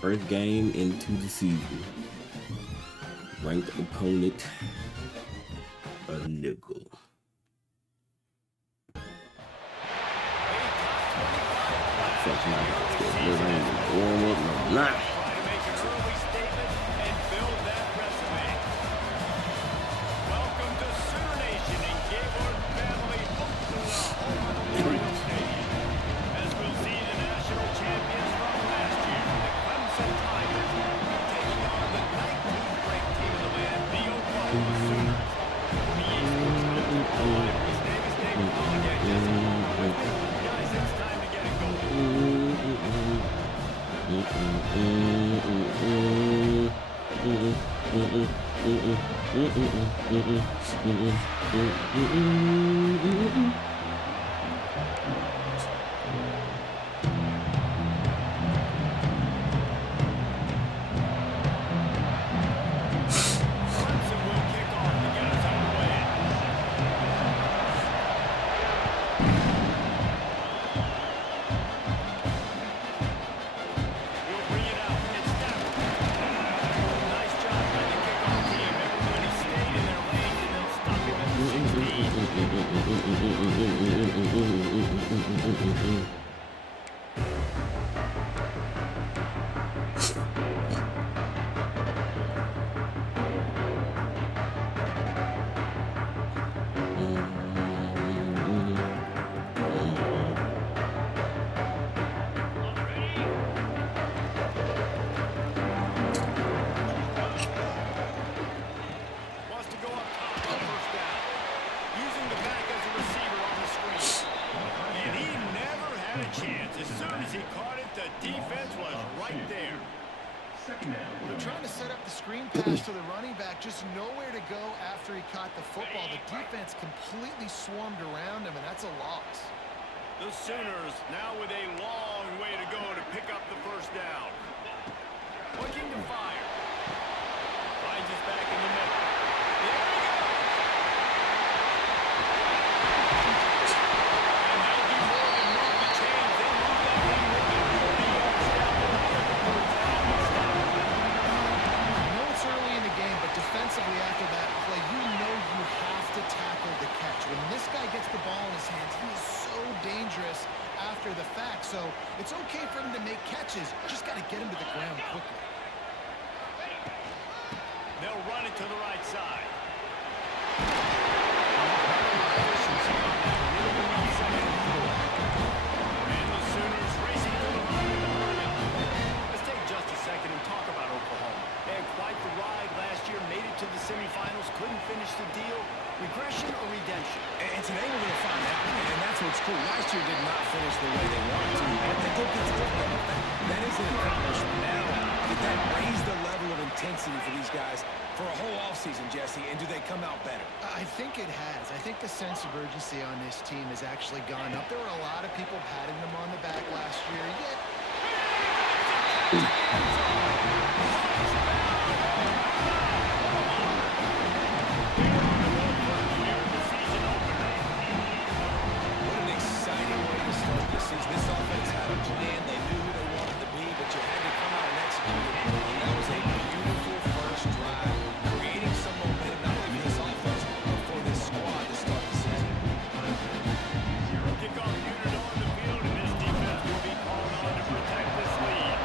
First game into the season. Ranked opponent, a nickel. Fuck my God. Warm up, no, not. Just nowhere to go after he caught the football. The defense completely swarmed around him, and that's a loss. The Sooners now with a long way to go to pick up the first down. Looking to fire. Finds us back in the middle. There he goes! And that'll be more than move the chains. They move that thing with the 40 yards down the line. I know it's early in the game, but defensively after that play, you know you have to tackle the catch. When this guy gets the ball in his hands, he is so dangerous after the fact. So it's okay for him to make catches. Just got to get him to the ground quickly. They'll run it to the right side. And the Sooners racing to the line. Let's take just a second and talk about Oklahoma. They had quite the ride last year, made it to the semifinals, couldn't finish the deal. Regression or redemption? And today we're going to find out, and that's what's cool. Last year did not finish the way they wanted to, but they did get to the playoff. That is an accomplishment. Now, did that raise the level of intensity for these guys for a whole offseason, Jesse, and do they come out better? I think it has. I think the sense of urgency on this team has actually gone up. There were a lot of people patting them on the back last year, yet... This offense had a plan. They knew who they wanted to be, but you had to come out and execute it. And that was a beautiful first drive, creating some momentum, not only for this offense, but for this squad to start the season. Kickoff unit on the field, and this defense will be called on to protect this lead.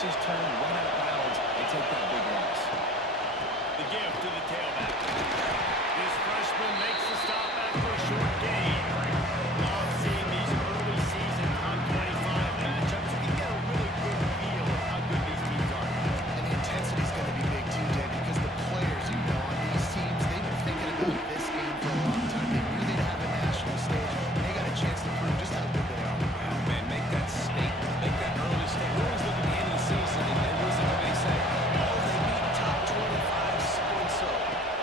just turn, run out of bounds, and take that big loss. The give to the tailback. This freshman makes the stop after a short gain. Love seeing these early season top 25 matchups. You get a really good feel of how good these teams are. And the intensity is going to be big too, Dave, because the players, you know, on these teams, they've been thinking about this game for a long time. They knew they'd have a national stage, and they got a chance to prove just how good they are. Oh, man, make that statement. Make that early statement. We always look at the end of the season, and listen to what they say. Oh, they beat top 25 so-and-so.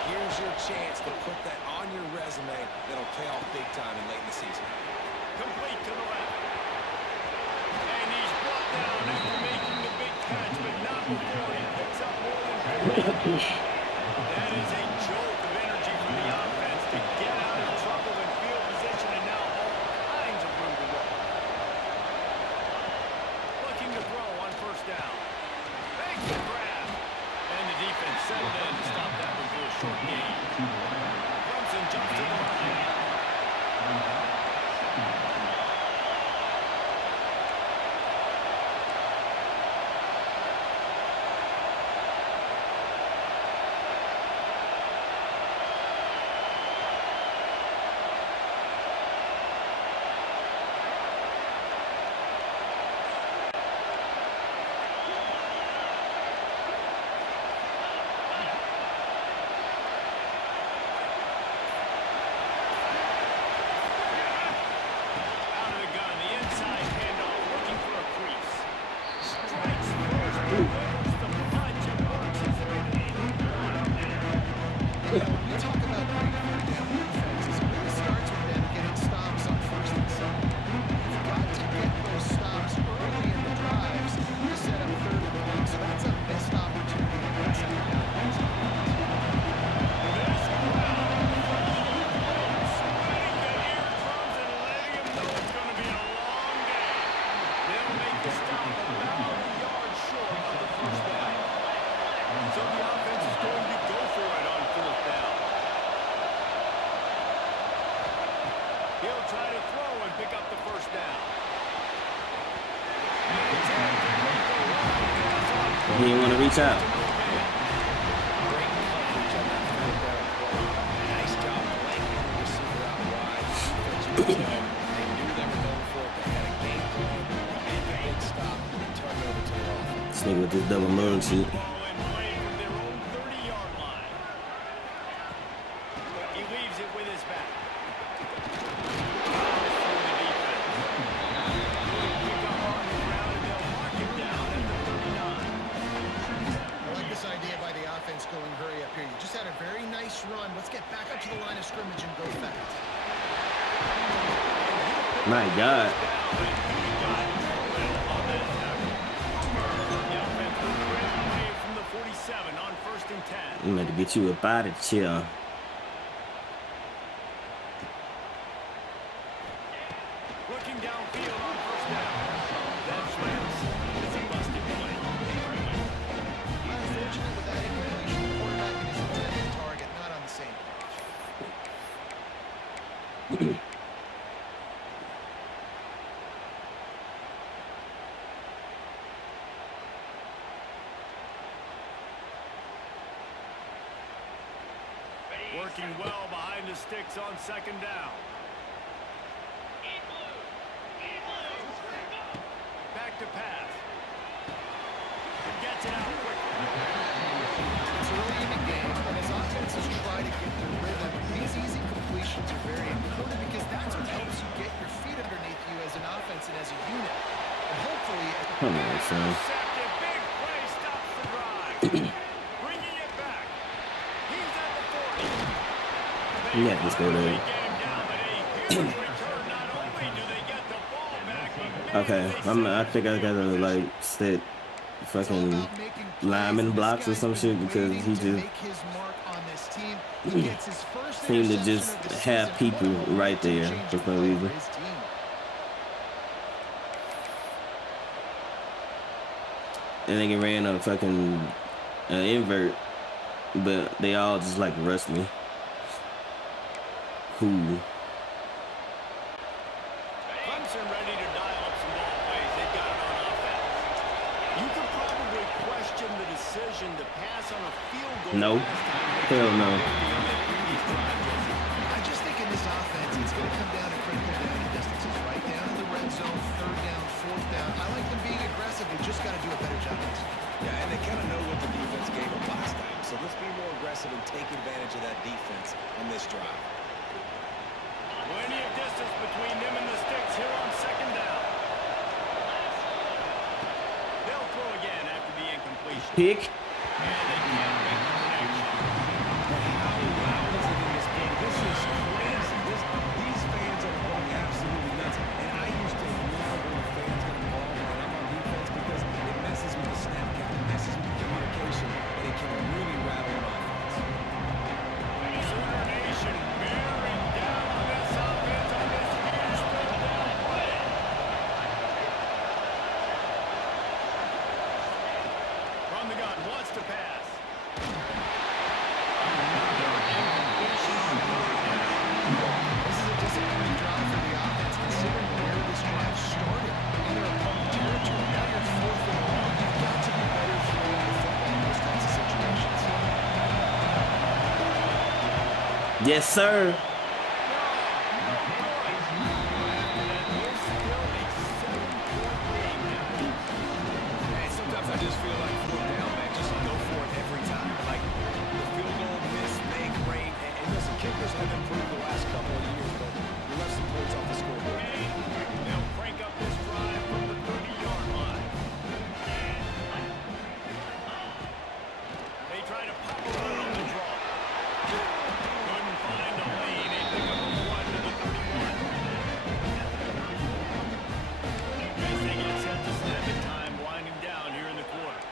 Here's your chance to put that on your resume that'll pay off big time and late in the season. Complete to the left. And he's brought down after making the big catch, but not before he picks up more than 40. That is a jolt of energy for the offense to get out of trouble in field position, and now all kinds of room to roll. Looking to throw on first down. Makes the grab. And the defense settled in to stop that one for a short gain. Clemson jumps to the line. He didn't want to reach out. Nice job playing the receiver out wide. They knew they were going for it. They had a game plan. Made the big stop and turned it over to the offense. This nigga with this double moon shit. He leaves it with his back. Going hurry up here. You just had a very nice run. Let's get back up to the line of scrimmage and go fast. My God. From the 47 on 1st and 10. I'm going to get you up out of the chair. Looking downfield on first down. That's Lance. It's a busted play. Unfortunate with that incompletion, the quarterback and his intended target not on the same page. Working well behind the sticks on 2nd down. Back to pass. Gets it out quickly. It's early in the game, and as offenses try to get their rhythm, these easy completions are very important because that's what helps you get your feet underneath you as an offense and as a unit. And hopefully... Come on, son. Big play stops the drive. Bringing it back. He's at the 40. You got this go there. Okay, I think I gotta like set fucking lineman blocks or some shit because he just seemed to just have people right there for some reason. And they ran a fucking invert, but they all just like rushed me. Cool. Clemson ready to dial up some ball plays. They've got it on offense. You can probably decision to pass on a field goal. No. Hell no. I just think in this offense, it's going to come down to critical down and distances, right? Down in the red zone, third down, fourth down. I like them being aggressive. They just got to do a better job of this. Yeah, and they kind of know what the defense gave them last time. So let's be more aggressive and take advantage of that defense on this drive. Plenty of distance between them and the sticks here on second down. They'll throw again after the incompletion. Pick. And they can't make the connection. How loud is it in this game? This is crazy. These fans are going absolutely nuts. And I used to love when the fans get involved when I'm on defense because it messes with the snap count, it messes with the communication, and it can really rattle an offense. Sooner Nation bearing down on this offense on this huge third down play. From the gun, wants to pass. This is a disappointing drive for the offense, considering where this drive started in their opponent territory. Now you're 4th and 1. You've got to be better throwing the football in those types of situations. Yes, sir. And sometimes I just feel like 4th down, man, just go for it every time. Like the field goal, miss, make, rate, and listen, kickers have improved the last couple of years, but you left some points off the scoreboard. They'll crank up this drive from the 30-yard line. They try to pop a run on the draw. Couldn't find a lane. They pick up a run to the 31. As they get set to snap it, time winding down here in the quarter.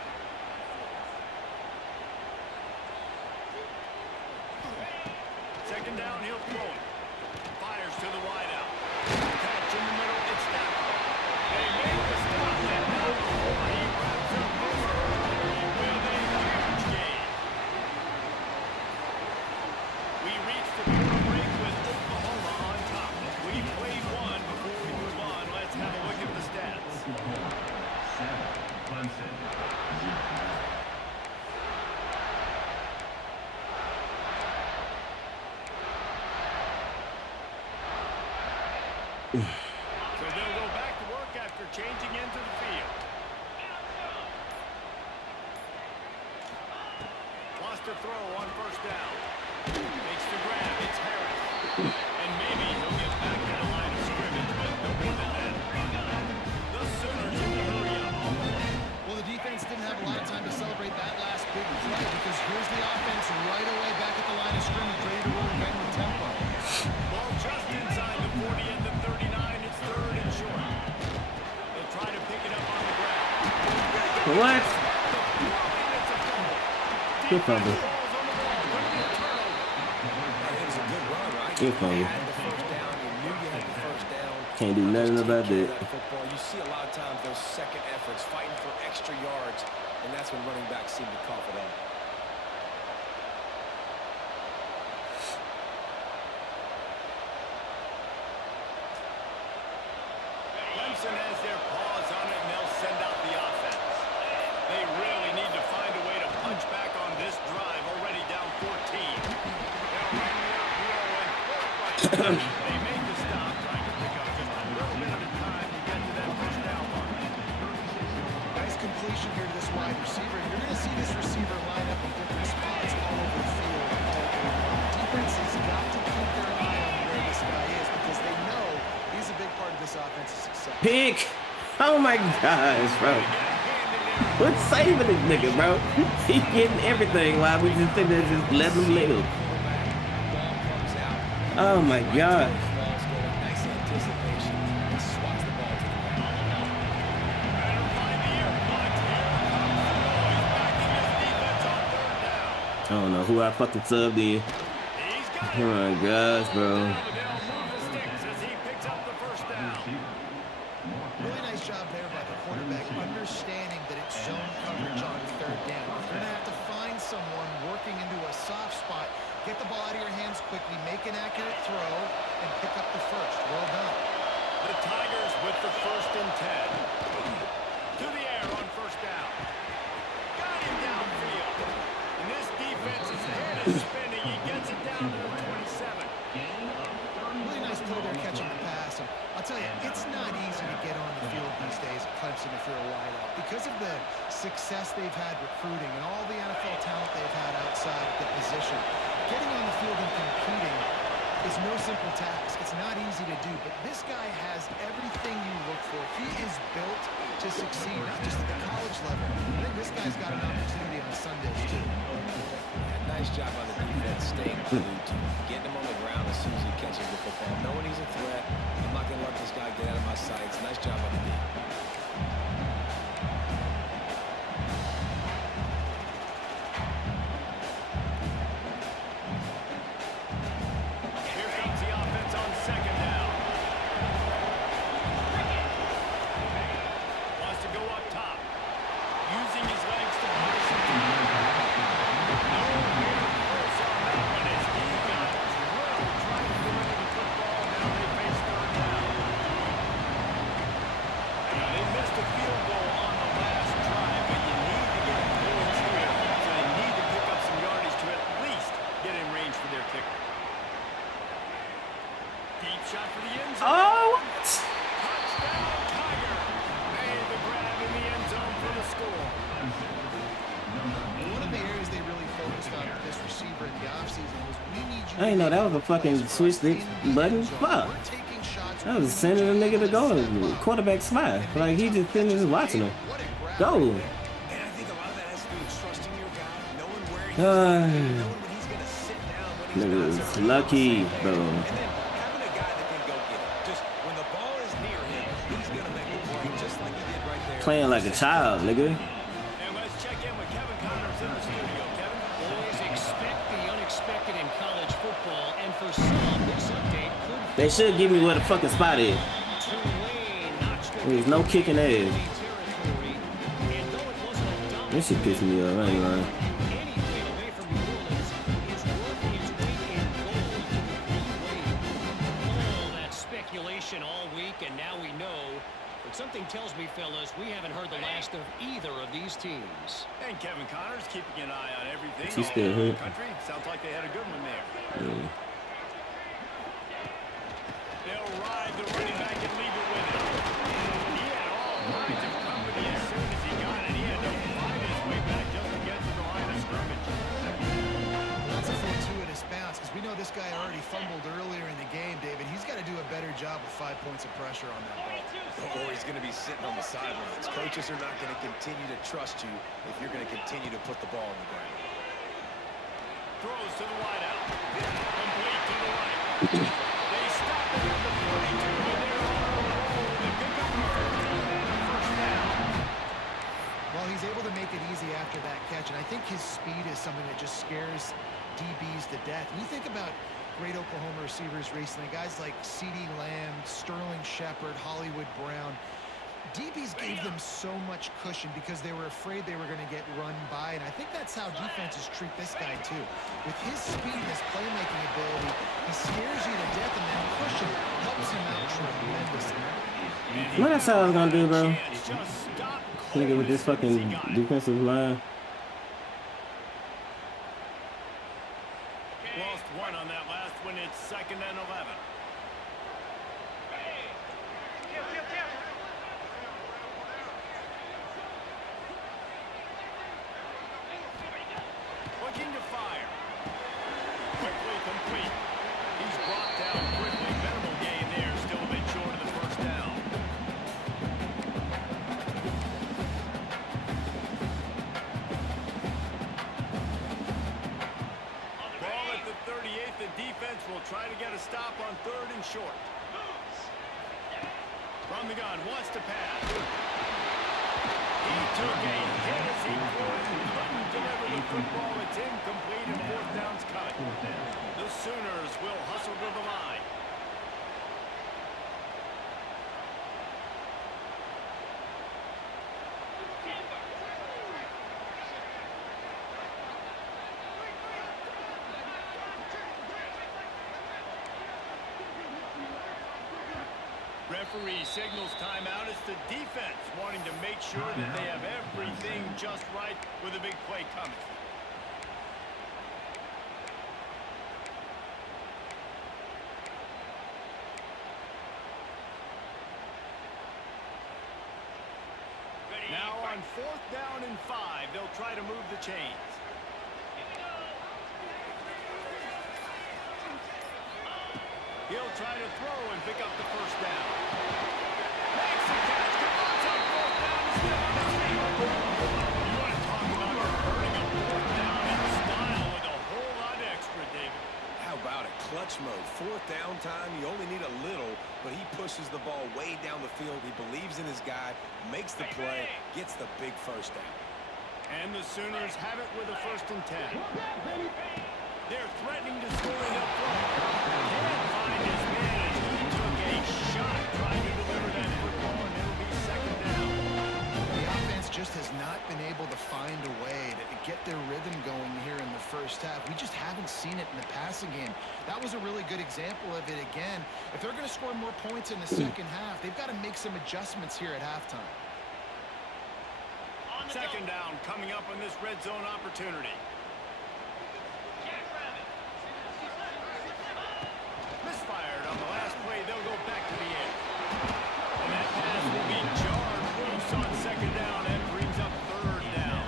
Second down, he'll throw it. Fires to the wideout. Catch in the middle, it's Stafford. They make the stop, and now he wraps up this with a huge gain. We reach the quarter break with Oklahoma on top. We played one before we move on. Let's have a look at the stats. So they'll go back to work after changing into the field. Wants to throw on first down. Makes the grab. It's Harris. And maybe he'll get back to the line of scrimmage, but no more than that. The Sooners in the hurry up. Well, the defense didn't have a lot of time to celebrate that last big play because here's the offense right away back at the line of scrimmage, ready to roll again with tempo. Ball just inside the 40 and the 39. It's third and short. They'll try to pick it up on the ground. What? It's a fumble. Good fumble. Ball's on the ball. Could be a turnover. It was a good run, right? Good fumble. You had the first down. You knew you had the first down. Can't do nothing about Take care that. of football. You see a lot of times those second efforts fighting for extra yards, and that's when running backs seem to cough it up. Clemson has their paws on it, and they'll send out the offense. They really need to find a way to punch back on this drive, already down 14. They'll run the uphill and right. They make the stop, trying to pick up just a little bit at a time to get to that first down line. Nice completion here to this wide receiver. You're going to see this receiver line up in different spots all over the field. Defense has got to keep their eye on where this guy is because they know he's a big part of this offense's success. Pick. Oh my gosh, bro. What's saving this nigga, bro? He getting everything while we just think that just let him live. Oh my god. Nice anticipation. He swats the ball to the ground. Better find the air punch. Here comes the noise back in this defense on third down. I don't know who I fucking subbed in. He's got it. Oh my gosh, bro. They'll move the sticks as he picks up the first down. Really nice job there by the quarterback, understanding that it's zone coverage on third down. You're going to have to find someone working into a soft spot, get the ball out of your hands quickly, make an accurate throw, and pick up the first. Well done. The Tigers with the first and 10. To the air on first down. Got him down spinning. He gets it down to the 27. Really nice play there catching the pass. And I'll tell you, it's not easy to get on the field these days at Clemson if you're a wideout. Because of the success they've had recruiting and all the NFL talent they've had outside the position, getting on the field and competing is no simple task. It's not easy to do, but this guy has everything you look for. He is built to succeed, not just at the college level. I think this guy's got an opportunity on Sundays, too. Yeah, nice job on the defense, staying glued to him, getting him on the ground as soon as he catches the football, knowing he's a threat. I'm not going to let this guy get out of my sights. Nice job on the D. Oh, One of the areas they really focused on with this receiver in the offseason was we need you. I didn't know that was a fucking switch stick button. Fuck. That was sending a nigga to go quarterback spy. Like he just finished watching him. Go. And I think a lot of that has to do with trusting your guy, knowing where he's knowing when he's going to sit down, when he's not. Niggas lucky, bro. And then having a guy that can go get it. Just when the ball is near him, he's going to make a play just like he did right there. Playing like a child, nigga. And let's check in with Kevin Connors in the studio. Kevin? Boys expect the unexpected in college football, and for some, this update could They should give me where the fucking spot is. There's no kicking ass. This shit pissing me off. I ain't lying. Speculation all week, and now we know. But something tells me, fellas, we haven't heard the last of either of these teams. And Kevin Connors keeping an eye on everything. He's still all over the hurt. country. Sounds like they had a good one there. Yeah. They'll ride the running back and leave it with him. He had all kinds of company as soon as he got it. He had to find his way back just to get to the line of scrimmage. That's a fortuitous bounce because we know this guy already fumbled earlier in the game, David. He's got to do a better job with 5 points of pressure on that ball. Or he's going to be sitting on the sidelines. Coaches are not going to continue to trust you if you're going to continue to put the ball on the ground. Throws to the wideout. Complete to the right. They stop it at the 42, and they're on a roll. They pick up the first down. Well, he's able to make it easy after that catch, and I think his speed is something that just scares DBs to death. When you think about great Oklahoma receivers recently, guys like CeeDee Lamb, Sterling Shepard, Hollywood Brown, DBs gave them so much cushion because they were afraid they were going to get run by, and I think that's how defenses treat this guy too. With his speed and his playmaking ability, he scares you to death, and that cushion helps him out tremendously. What that's how I was gonna do, bro? Just stop Nigga with this fucking defensive line. Lost one on that last one. It's 2nd and 11. Looking to fire. Quickly complete. He's brought down quickly. Minimal gain there. Still a bit short of the first down. Ball at the 38. The defense will try to get a stop on 3rd and short. From the gun, wants to pass. He took a hit as he couldn't deliver the football. It's incomplete and 4th down's cut. The Sooners will hustle to the line. Referee signals timeout. It's the defense wanting to make sure that they have everything just right with a big play coming. On 4th down and 5, they'll try to move the chains. He'll try to throw and pick up the first down. Makes the catch. Converts on 4th down. He's still on his feet. You want to talk about converting a 4th down in style with a whole lot extra, David. How about it? Clutch mode. 4th down time. You only need a little, but he pushes the ball way down the field. He believes in his guy, makes the play, gets the big first down. And the Sooners have it with a 1st and 10. They're threatening to score it up front. Can't find his man as he took a shot trying to deliver that football, and it'll be 2nd down. The offense just has not been able to find a way to get their rhythm going here in the first half. We just haven't seen it in the passing game. That was a really good example of it again. If they're going to score more points in the second half, they've got to make some adjustments here at halftime. 2nd down coming up on this red zone opportunity. Misfired on the last play. They'll go back to the air. And that pass will be jarred loose on 2nd down and brings up 3rd down.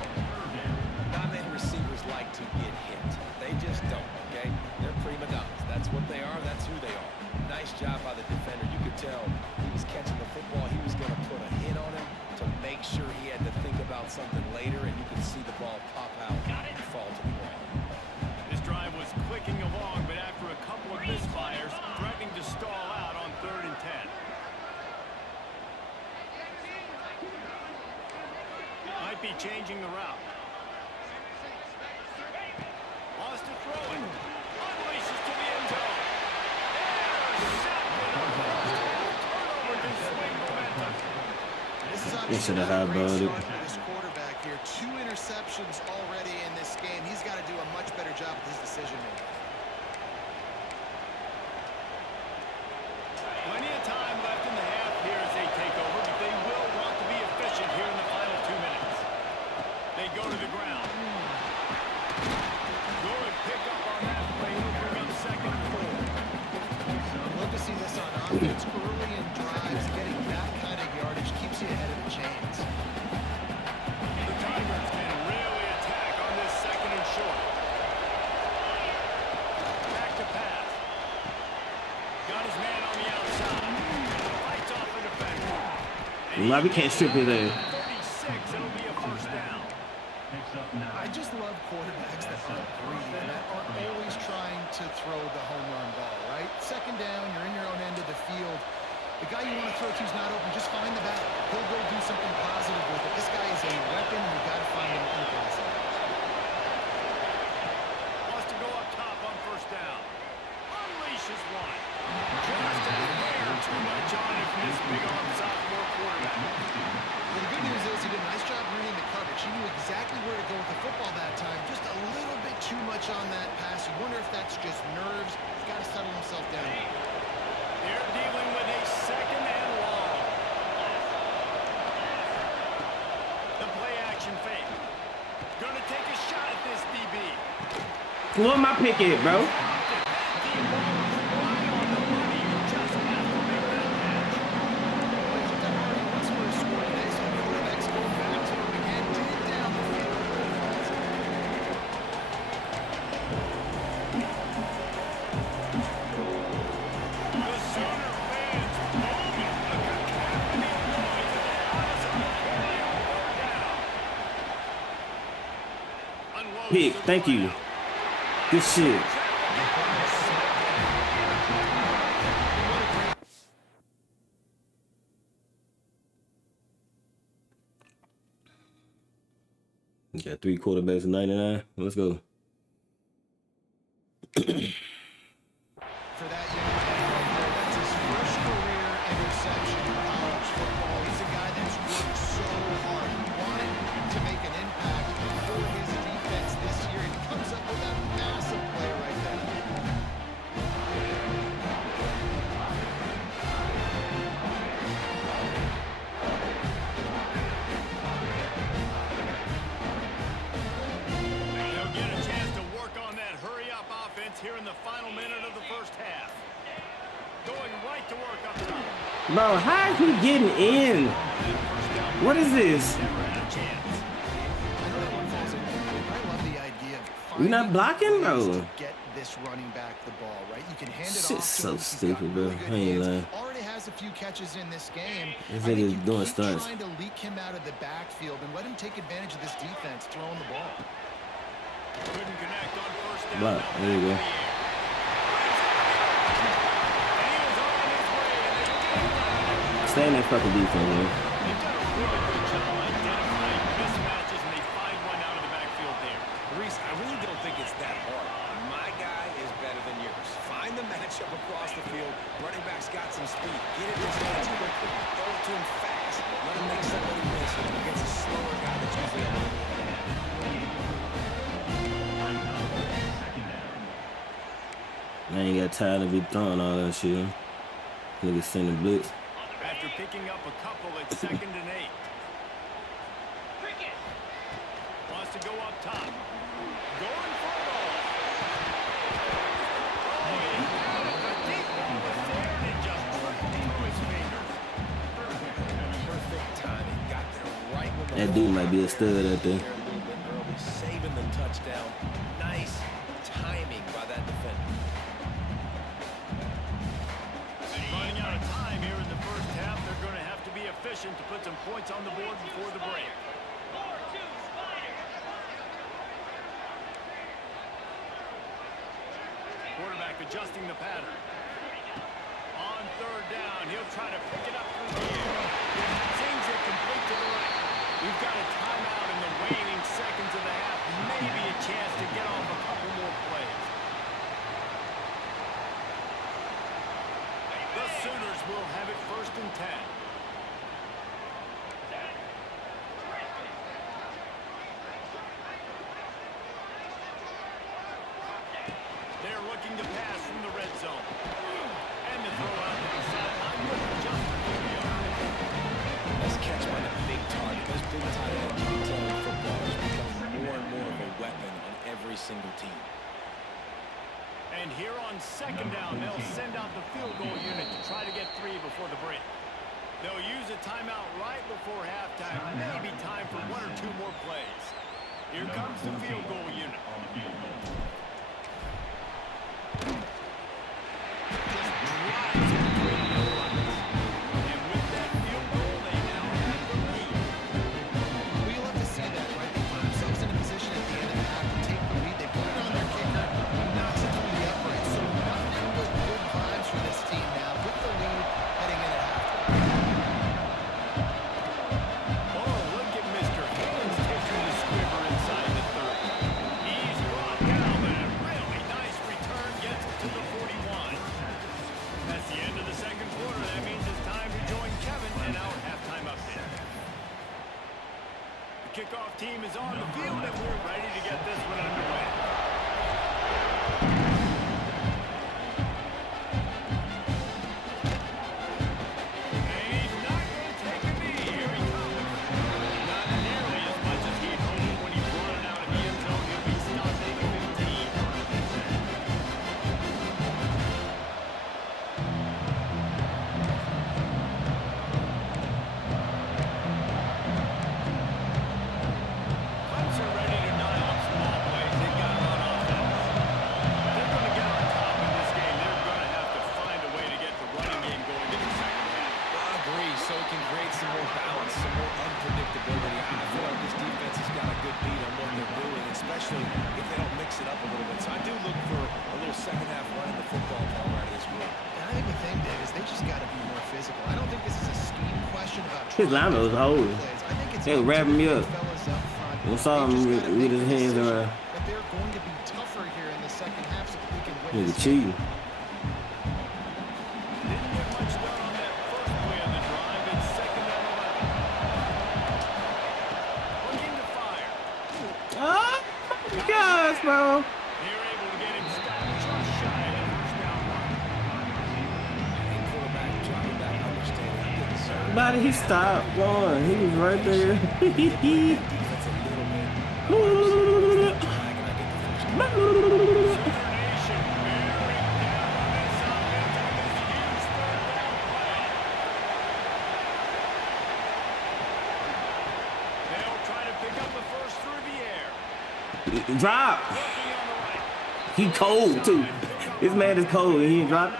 Not many receivers like to get hit. They just don't, okay? They're prima donnas. That's what they are. That's who they are. Nice job by the defender. You could tell he was catching the football. He was going to put a hit on him to make sure he had to think about something later, and you could see the ball pop out and fall to the ground. This drive was clicking along, but after a couple of misfires, threatening to stall out on 3rd and 10. Might be changing the route. Lost it throwing. Unleashes to the end zone. Turnover to swing momentum. This is They should have obviously had a great about it. start for this quarterback here. 2 interceptions already in this game. He's got to do a much better job with his decision-making. Plenty of time left in the half here as they take over, but they will want to be efficient here in the final 2 minutes. They go to the ground. Good pick up on that play. Will bring up 2nd and 4. I'd love to see this on offense early in drives. Getting that kind of yardage keeps you ahead of the chains. The Tigers can really attack on this 2nd and short. Back to pass. Got his man on the outside. Fights off the defender. Why we can't strip it there? 36, it'll be a 1st down. I just love quarterbacks that aren't greedy and that aren't always trying to throw the home run ball, right? 2nd down, you're in your own end of the field. The guy you want to throw to is not open. Just find the back. He'll go do something positive with it. This guy is a weapon, and you've got to find him in the passing game. Wants to go up top on 1st down. Unleashes one. Just a hair too much on it from this big arm sophomore quarterback. Well, the good news is he did a nice job reading the coverage. He knew exactly where to go with the football that time. Just a little bit too much on that pass. You wonder if that's just nerves. He's got to settle himself down. They're dealing with a 2nd and long. The play action fake. Gonna take a shot at this DB. What my pick at, bro? Pick, thank you. Good shit. You got 3 quarterbacks in 99. Let's go. For that young man right there, that's his first career interception in college football. He's a guy that's worked so hard. He wanted to make an impact for his defense this year. He comes up with that massive play right there. They'll get a chance to work on that hurry-up offense here in the final minute of the first half. Going right to work up top. Bro, how is he getting in? First down What is this? Never had a chance. I know that one falls incomplete, but I love the idea of We not finding blocking, ways bro. to get this running back the ball, right? You can hand it Shit's off to so him. He's stupid, got bro. really good I ain't hands. lying. Already has a few catches in this game. This I think nigga's you doing keep stunts. trying to leak him out of the backfield and let him take advantage of this defense throwing the ball. Couldn't connect on first down. Block. There you go. Stay in that fucking defense, man. They've done a really good job identifying mismatches, and they find one out of the backfield there. Reese, I really don't think it's that hard. My guy is better than yours. Find the matchup across the field. Running back's got some speed. Get it in his hands quickly. Throw it to him fast. Let him make somebody miss against a slower guy that's usually a little. I ain't got time to be throwing all that shit. Niggas sending blitz. After picking up a couple, it's 2nd and 8. Wants to go up top. Going for a ball. Oh, he had it. The deep ball was there, and it just slipped through his fingers. Perfect timing. Got there right when the That dude might be a stud out there. there a little bit early, saving the touchdown. Nice timing by that defender. Running out of time here in the first half. They're going to have to be efficient to put some points on the board before the break. Quarterback adjusting the pattern. On 3rd down, he'll try to pick it up through the air. Sings it complete to the right. We've got a timeout in the waning seconds of the half. Maybe a chance to get off a couple more plays. The Sooners will have it 1st and 10. They're looking to pass from the red zone. And the throw out to the sideline with Justin Fields. Nice catch by the big target. Those big tight ends, you can tell in football, is becoming more and more of a weapon on every single team. And here on 2nd down, they'll send out the field goal unit to try to get 3 before the break. They'll use a timeout right before halftime. Maybe time for 1 or 2 more plays. Here comes the field goal unit. Just drives it between the lines. And with that field goal, they now have the lead. Well, you love to see that, right? They put themselves in a position at the end of the half to take the lead. They put it on their kicker, who knocks it through the upright. So nothing but good vibes for this team now with the lead heading in at halftime. Oh, look at Mr. Higgins taking the squibber inside the 30. He's brought down, but a really nice return gets it to the 41. That's the end of the 2nd quarter. That means it's time to join Kevin in our halftime update. The kickoff team is on the field, and we're ready to get this one underway. And he's not going to take a knee. Here he comes. Not nearly as much as he hoped when he brought it out of the end zone. He'll be stopped at the 15. Clemson ready to dial up small plays. They've got it on offense. If they're going to get on top in this game, they're going to have to find a way to get the running game going in the 2nd half. I agree, so it can create some more balance, some more unpredictability. I feel like this defense has got a good beat on what they're doing, especially if they don't mix it up a little bit. So I do look for a little 2nd half run in the football ball out of this group. And I think the thing, Dave, is they just got to be more physical. I don't think this is a scheme question about His lineman was holding. plays. I think it's They were wrapping me up. fellas up front. I saw They him just with gotta make his the hands decision around. that they're going to be tougher here in the 2nd half so that we can win Nigga this game. cheating. Didn't get much done on that first play of the drive. It's 2nd and 11. Looking to fire. Oh my gosh, bro. They're able to get him stopped just shy of the first down line. And quarterback dropping back, understanding he didn't serve. Body, he stopped going. He was right there. Defense a little bit. Flag, and I get the first down. Nation bearing down on this offense on this huge 3rd down play. Drop. He cold too. This man is cold and he ain't dropped.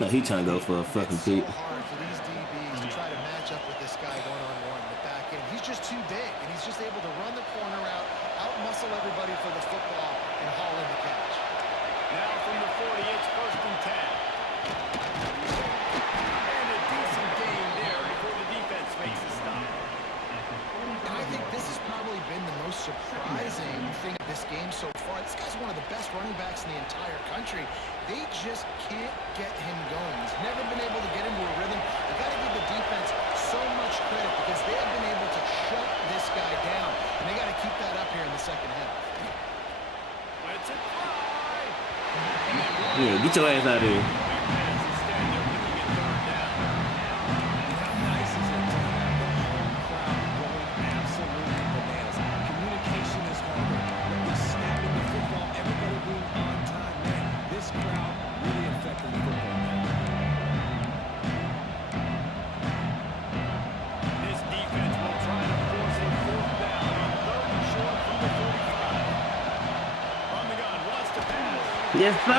No, he trying to go for a fucking pick. It's so hard for these DBs to try to match up with this guy one-on-one in the back end. He's just too big, and he's just able to run the corner out-muscle everybody for the football, and haul in the catch. Now from the 40, it's 1st and 10. And a decent gain there before the defense makes a stop. And I think this has probably been the most surprising thing of this game so far. This guy's one of the best running backs in the entire country. They just can't get him going. He's never been able to get into a rhythm. You got to give the defense so much credit because they have been able to shut this guy down, and they got to keep that up here in the second half. Let's it fly. Yeah, get your ass out of here. Yes, sir.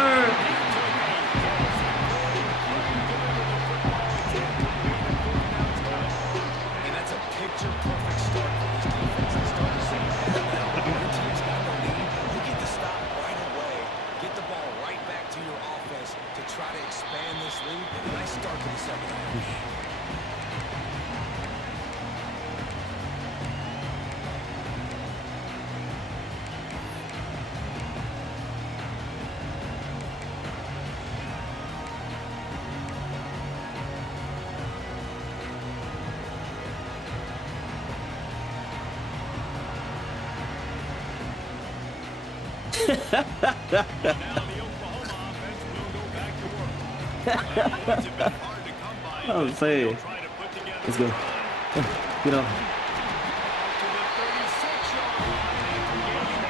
And that's a picture-perfect start for this defense. They start to say, your team's got the lead. You get the stop right away. Get the ball right back to your offense to try to expand this lead. Nice start to the second half. Now the Oklahoma offense will go back to work. It's been hard to come by. I'm saying. Let's go. Get off. To the 36-yard line.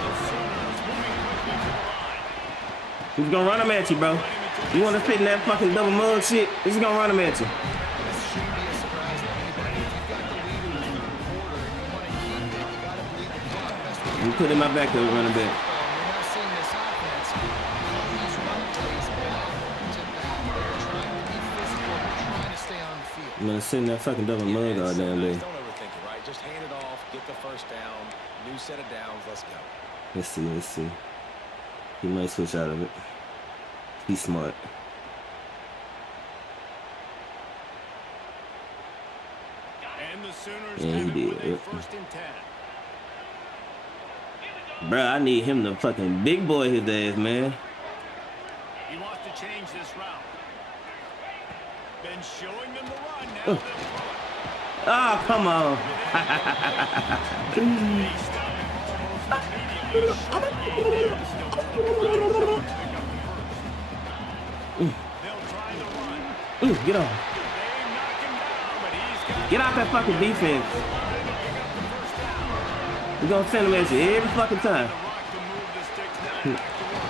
The Sooners moving quickly to the line. He's gonna run him at you, bro. You wanna fit in that fucking double mug shit? He's gonna run him at you. This shouldn't be a surprise to anybody. If you've got the lead in the third quarter and you want to keep it, you got to believe that you're the best You put in my back there, running back. We're now seeing this offense call these run plays back to back. They're trying to be physical. They're trying to stay on the field. I'm gonna sit in that fucking double mug all damn day. Don't overthink it, right? Just hand it off, get the first down, new set of downs, let's go. Let's see. He might switch out of it. He's smart. And the Sooners Yeah, he have it did. with a 1st and 10. Bro, I need him to fucking big boy his ass, man. He wants to change this route. Been showing them the run. Now they'll throw it. Oh, come on. They stop him almost immediately. Still pick up the first. They'll try the run. Get off. They knock him down, but he's got Get out that fucking defense. We're gonna send him at you every fucking time. the rock to move the sticks now back to work.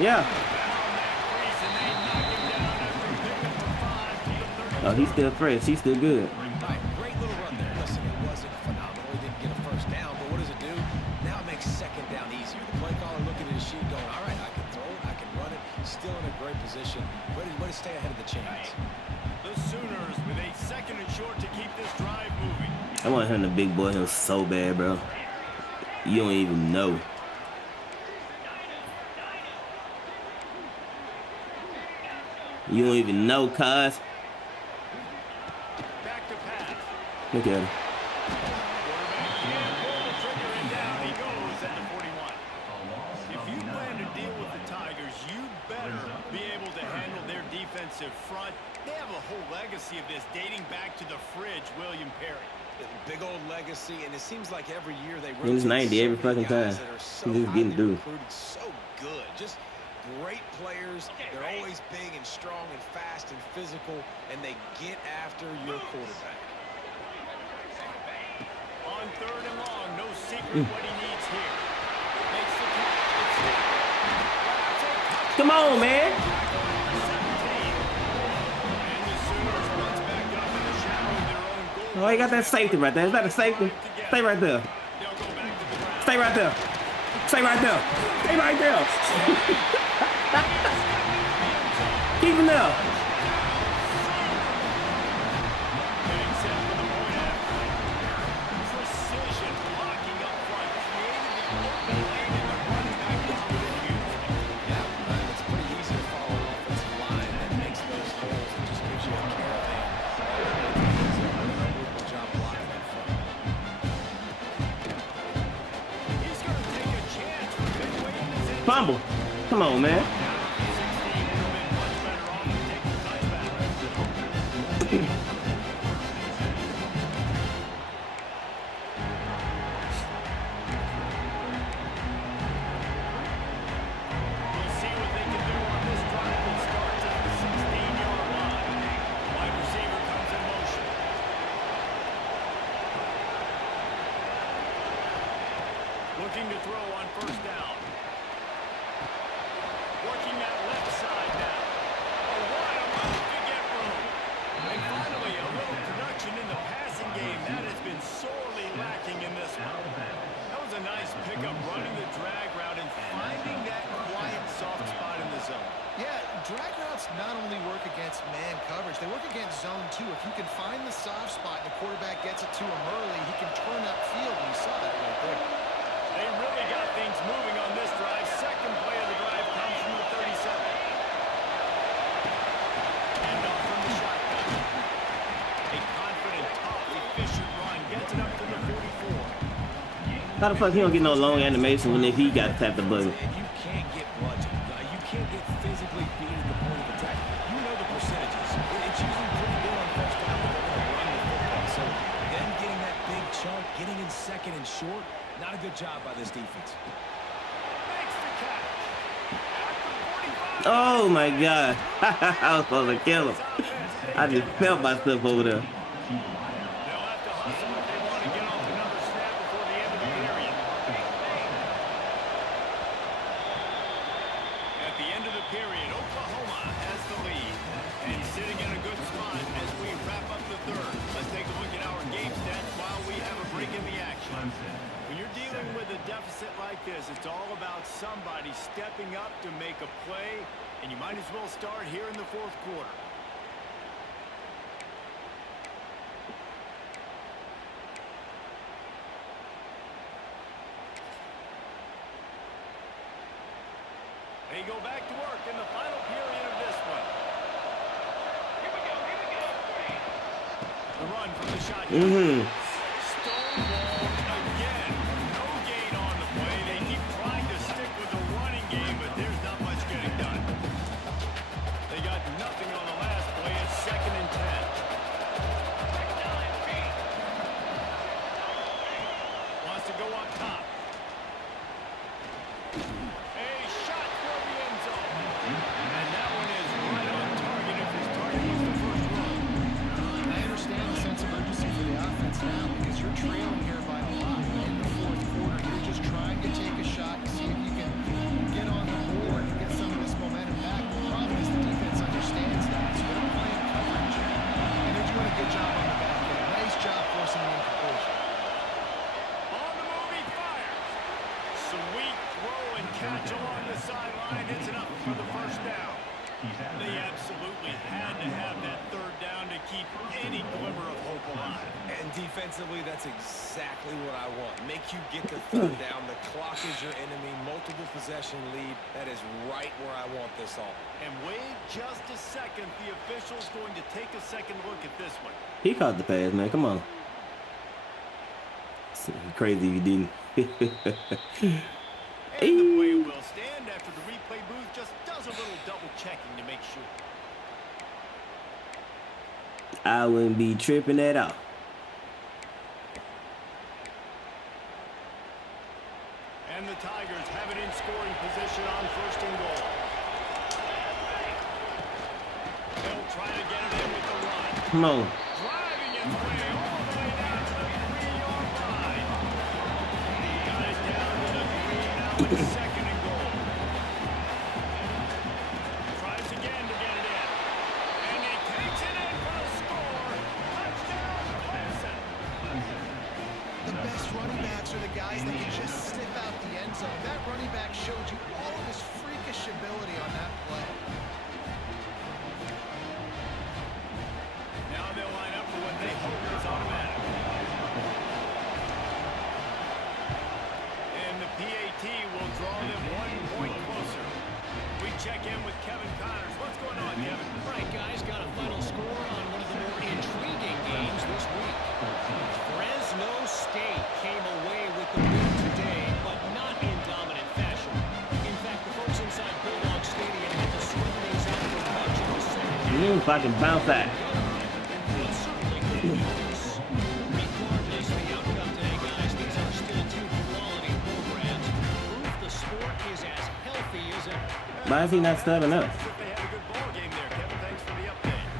Yeah. Down that crease, and they knock him down after picking up 5 to the 30. Oh, he's still fresh. He's still good. All right, great little run there. Listen, it wasn't phenomenal. He didn't get a first down, but what does it do? Now it makes second down easier. The play caller looking at his sheet going, all right, I can throw it, I can run it. Still in a great position. Ready to stay ahead of the chains. The Sooners with a 2nd and short to keep this drive moving. I want him to big boy him so bad, bro. You don't even know. You don't even know, cuz. Back to pass. Look at him. Quarterback can't pull the trigger, and down he goes at the 41. If you plan to deal with the Tigers, you better be able to handle their defensive front. They have a whole legacy of this dating back to the fridge, William Perry. Big old legacy, and it seems like every year they He's 90 every fucking time. He's just getting through. So good, just great players. They're always big and strong and fast and physical, and they get after your quarterback. On 3rd and long, no secret what he needs here. Makes the catch. Come on, man. And the Sooners once back up in the shadow of their own goal Oh, he got that safety right there. Is that a safety? Stay right there. Stay right there. Stay right there. Stay right there. Keep him there. Fumble. Come on, man. Looking to throw on first down. Working that left side now. A wide open to get room. And finally, a little production in the passing game. That has been sorely lacking in this one. That was a nice pickup, running the drag route and finding that quiet, soft spot in the zone. Yeah, drag routes not only work against man coverage, they work against zone too. If you can find the soft spot and the quarterback gets it to him early, he can turn upfield, and you saw that right there. They really got things moving on this drive. Second play of the drive comes from the 37. And off from the shotgun. A confident, tough, efficient run. Gets it up to the 44. How the fuck he don't get no long animation when he got to tap the button? You can't get bludgeoned. You can't get physically beat at the point of attack. You know the percentages. It's usually pretty good on first down when they're going to run the football. So them getting that big chunk, getting in second and short, not a good job by this defense. Makes the catch. At the 45. Oh my God. I was supposed to kill him. I just felt myself over there. They'll have to hustle if they want to get off another snap before the end of the period. At the end of the period, Oklahoma has the lead. And sitting in a good spot as we wrap up the third. Let's take a look at our game stats while we have a break in the action. When you're dealing with a deficit like this, it's all about somebody stepping up to make a play, and you might as well start here in the fourth quarter. They go back to work in the final period of this one. The run from the shotgun. Stonewalled again. No gain on the play. They keep trying to stick with the running game, but there's not much getting done. They got nothing on the last play. It's 2nd and 10. Wants to go up top. A shot for the end zone. And that one is right on target if his target was the first run. I understand the sense of urgency for the offense now because you're trailing here by a lot in the fourth quarter. You're just trying to take a shot and see if you can get on the board and get some of this momentum back. The problem is the defense understands that, so they're playing coverage, and they're doing a good job on the back end. Nice job forcing the incompletion. On the move, he fires. Sweet throw and catch along the sideline. It's enough for the first down. They absolutely had to have that third down to keep any glimmer of hope alive. And defensively, that's exactly what I want. Make you get the third down. The clock is your enemy. Multiple possession lead. That is right where I want this all. And wait just a second. The official's going to take a second look at this one. He caught the pass, man. Come on. It's crazy if you didn't. And the play will stand after the replay booth just does a little double checking to make sure. I wouldn't be tripping at all. And the Tigers have it in scoring position on 1st and goal. They'll try to get it in with the run. Come on. Driving his way all the way down to the 3-yard line. Got it down to the 3, now it's 2nd and goal. Tries again to get it in. And he takes it in for the score. Touchdown, Clemson. running backs are the guys that can just sniff out the end zone. That running back showed you all of his freakish ability on that play. Now they'll line up for what they hope is automatic. And the PAT will draw them 1 point closer. We check in with Kevin Connors. What's going on, Kevin? All right, guys, got a final score on one of the more intriguing games this week. Fresno State came away with the win today, but not in dominant fashion. In fact, the folks inside Bulldog Stadium had to sweat things out for much of the second. If I can bounce that. Well, certainly could be worse. Regardless of the outcome today, guys, these are still two quality programs. Proof the sport is as healthy as ever. Why is he not stepping up? They had a good ball game there, Kevin. Thanks for the update.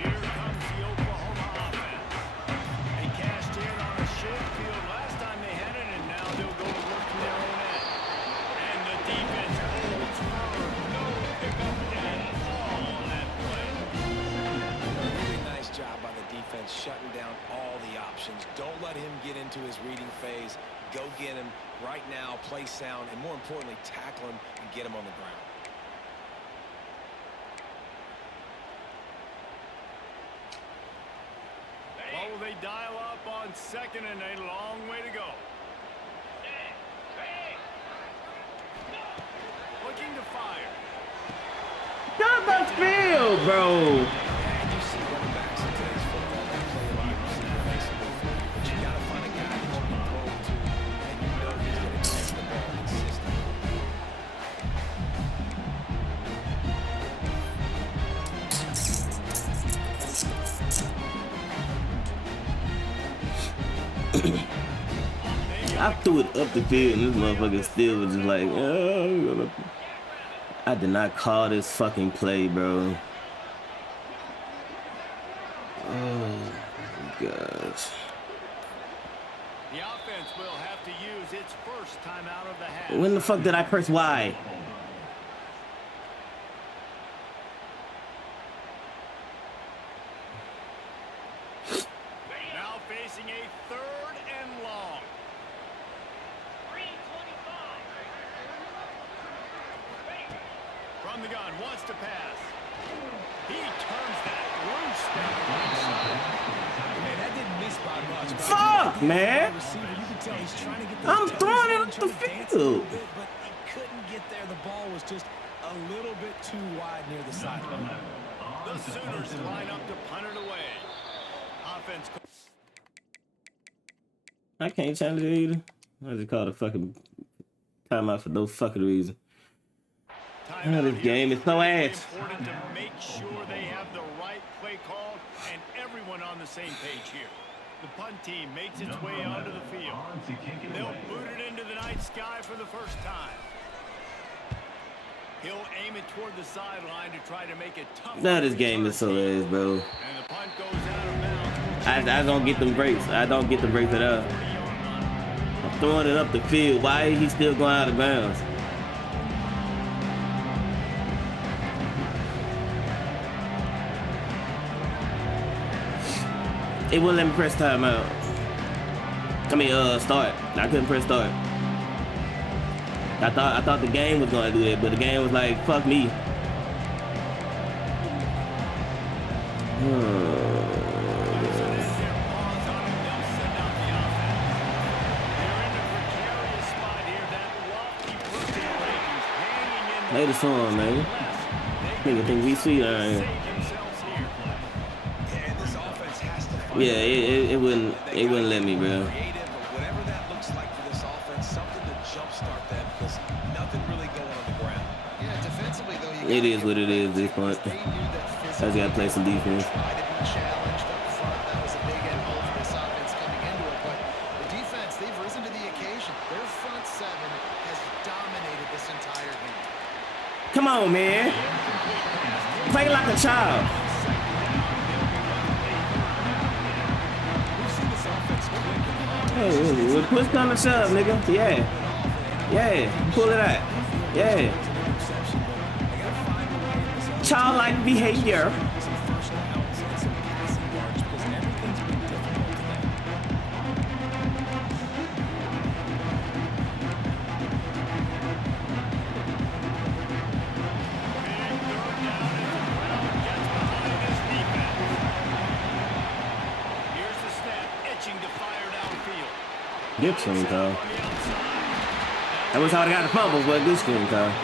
Here comes the Oklahoma offense. They cashed in on a short field last time they had it, and now they'll go to work from their own end. And the defense holds firm. No pickup at all on that play. Really nice job by the defense shutting down all the options. Don't let him get into his reading phase. Go get him right now, play sound, and more importantly, tackle him and get him on the ground. What will they dial up on second and a long way to go? Looking to fire. Got the field, bro. And you see running backs in today's football that play a wide receiver basically for you. But you got to find a guy that you can throw to, and you know he's going to catch the ball consistently. I threw it up the field and this motherfucker still was just like, oh, I did not call this fucking play, bro. Oh my gosh. The offense will have to use its first timeout of the half. When the fuck did I press Y? Now facing a third and long. From the gun, wants to pass. He turns that loose down the right side. Man, that didn't miss by much. But Fuck, man. receiver, you can tell he's trying to get the I'm touch. throwing it up Trying the to dance a little field. bit, but he couldn't get there. The ball was just a little bit too wide near the sideline. The Sooners line up to punt it away. Offense. I can't challenge it either. I just called a fucking timeout for no fucking reason. Timeout this here. game is so Very ass. important to make sure they have the right play call and everyone on the same page here. The punt team makes its way onto the field. They'll boot it into the night sky for the first time. He'll aim it toward the sideline to try to make it tough. Now this game is so ass, bro. And the punt goes out of bounds. I don't get them breaks. I don't get the breaks at all. I'm throwing it up the field. Why is he still going out of bounds? It wouldn't let me press timeout. I mean, start. I couldn't press start. I thought the game was gonna do that, but the game was like, fuck me. Play the song, man. Nigga think we sweet around here. And this offense has to find Yeah, it wouldn't let me, bro. creative or whatever that looks like for this offense, something to jumpstart them because nothing really going on the ground. Yeah, defensively, though, It is what it is at this point. They knew that I just physically gotta play some defense. tried to be challenged up front. That was a big MO for this offense coming into it. But the defense, they've risen to the occasion. Their front seven has dominated this entire game. Come on, man. Play like a child. We've seen this offense click in the Hey, push come to shove, nigga. Yeah. Yeah. Pull it out. Yeah. Childlike behavior. Some first downs and some passing yards because everything's been difficult today. Here's the snap, itching to fire downfield. Good screen call. That was how they got the fumbles, but good screen call. Well,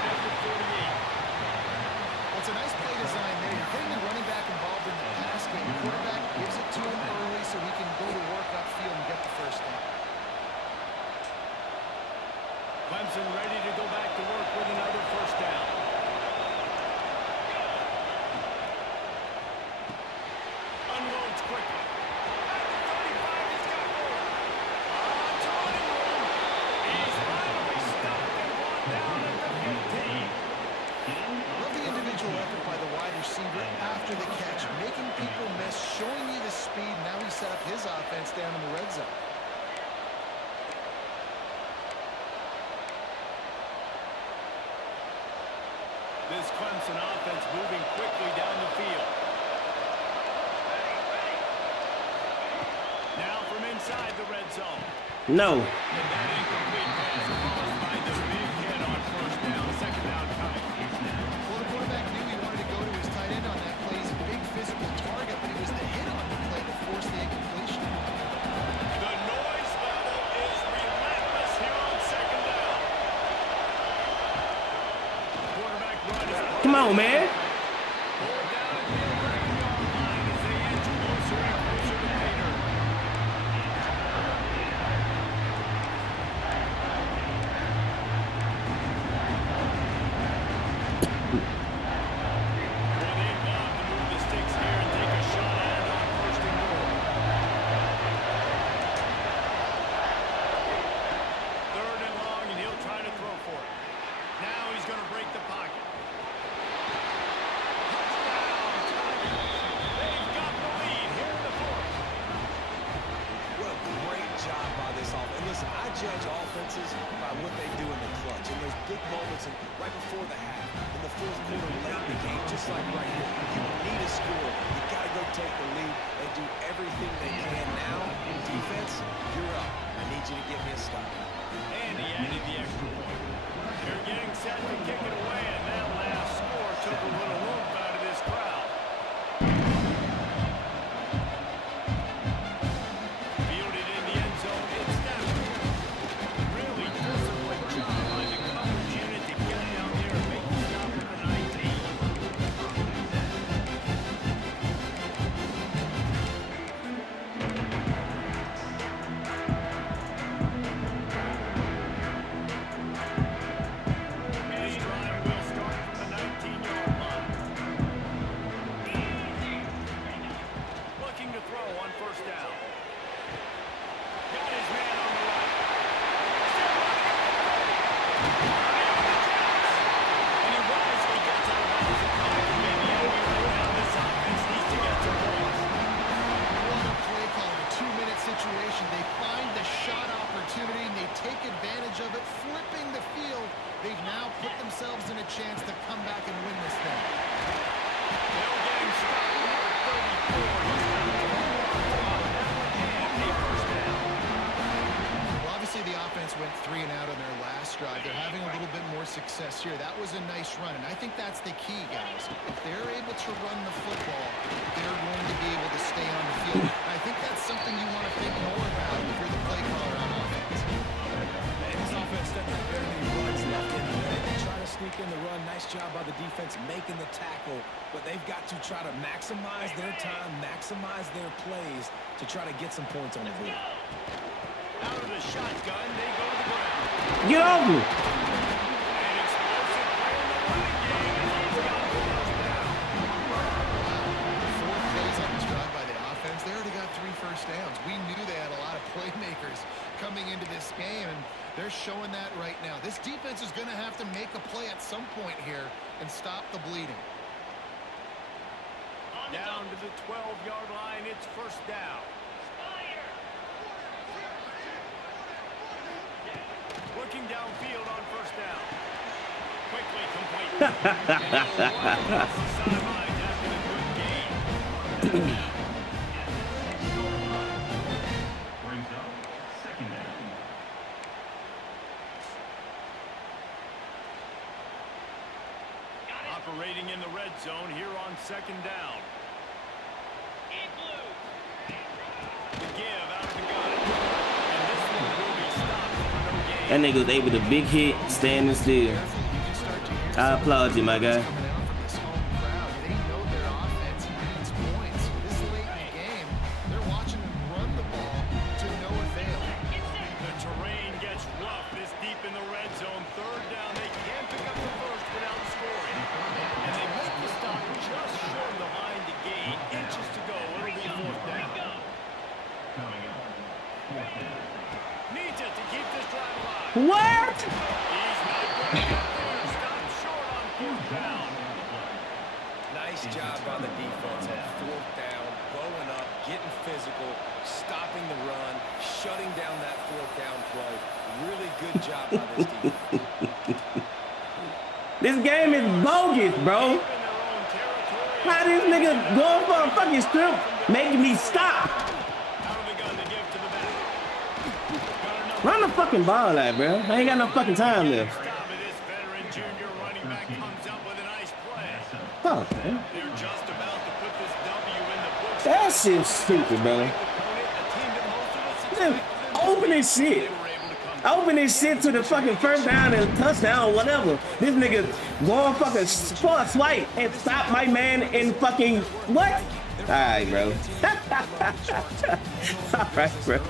it's a nice play design there. You're getting the running back involved in the pass game. The quarterback gives it to him early so he can go to work upfield and get the first down. Clemson ready to go back to work with another first down. Unloads quickly. Love the individual effort by the wide receiver after the catch, making people miss, showing you the speed. Now he set up his offense down in the red zone. This Clemson offense moving quickly down the field. Now from inside the red zone. No. And that incomplete pass caused by the big hit on first down. Second down coming. Well, the quarterback knew he wanted to go to his tight end on that play. He's a big physical target, but it was the hit on the play that forced the incompletion. The noise level is relentless here on second down. Quarterback run is Come on, man. pulled down at the 11-yard line as they inch closer and closer to pay dirt. Well, they've got to move the sticks here and take a shot at it on first and goal. Third and long, and he'll try to throw for it. Now he's going to break the pocket. Touchdown, Tigers. They've got the lead here in the fourth. What a great job by this offense. And listen, I judge offenses by what they do in the clutch. In those big moments and right before the half, in the fourth quarter, late in the game, just like right here. You need a score. You got to go take the lead and do everything they can. Now, defense, you're up. I need you to get me a stop. And he added the extra point. They're getting set to kick it away, and that last score took a little oomph out of this crowd. Fielded in the end zone, it's Stafford. Really disciplined job by the coverage unit to get down there and make the stop at the 19. This drive will start from the 19-yard line. Looking to throw on first down. Got his man on the right. Still running it. And he wisely gets out of bounds. The clock may be moving right now. This offense needs to get some points. What a play call in a 2-minute situation. They find the shot opportunity, and they take advantage of it, flipping the field. They've now put themselves in a chance to come back and win this thing. They'll get him stopped. Number 34. He's got the and a first down. Well, obviously the offense went 3 and out on their last drive. They're having a little bit more success here. That was a nice run, and I think that's the key, guys. If they're able to run the football, they're going to be able to stay on the field. I think that's something you want to think more about if you're the play caller on offense. And this offense doesn't have very many runs left in there. They try to sneak in the run. Nice job by the defense making the tackle. But they've got to try to maximize their time, maximize their plays to try to get some points on the board. Out of the shotgun, they go to the ground. Get over. An explosive play in the running game, and he's got the first down. 4 plays on this drive by the offense. They already got 3 first downs. We knew they had a lot of playmakers coming into this game, and they're showing that right now. This defense is going to have to make a play at some point here and stop the bleeding. Down to the 12-yard line, it's first down. Looking downfield on first down. quickly complete. And he'll run across the sidelines after the good game. Operating in the red zone here on second down. The give out of the gun. And this one will be stopped for no gain. That nigga was able to big hit, standing still. I applaud you, my guy. Coming out from this home crowd, they know their offense needs points. This late in the game, they're watching them run the ball to no avail. The terrain gets rough this deep in the red zone. Third down, they can't pick up the first without scoring. And they make the stop just short of the line to gain. Inches to go. It'll be fourth down. Needs it to keep this drive alive. What? He's not going to get there. Stopped short on fourth down. Nice job by the defense on fourth down, blowing up, getting physical, stopping the run, shutting down that fourth down play. Really good job by this defense. This game is bogus, bro. In their own territory. How this nigga going for a fucking strip making me stop? Out of the gun to give to the back. Run the fucking ball out, bro. I ain't got no fucking time left. Stop of this veteran junior running back comes up with a nice play. Fuck, man. They're just about to put this W in the books. That shit's stupid, bro. Opponent, a team that most of us Just expected them open this shit. they were able to come Open this shit to the fucking first down and touchdown, whatever. This nigga going fucking for a swipe and stop my man in fucking what? Alright, bro. Alright, bro.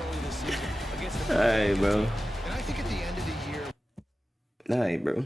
Alright, bro. And I think at the end of the year, Alright, bro.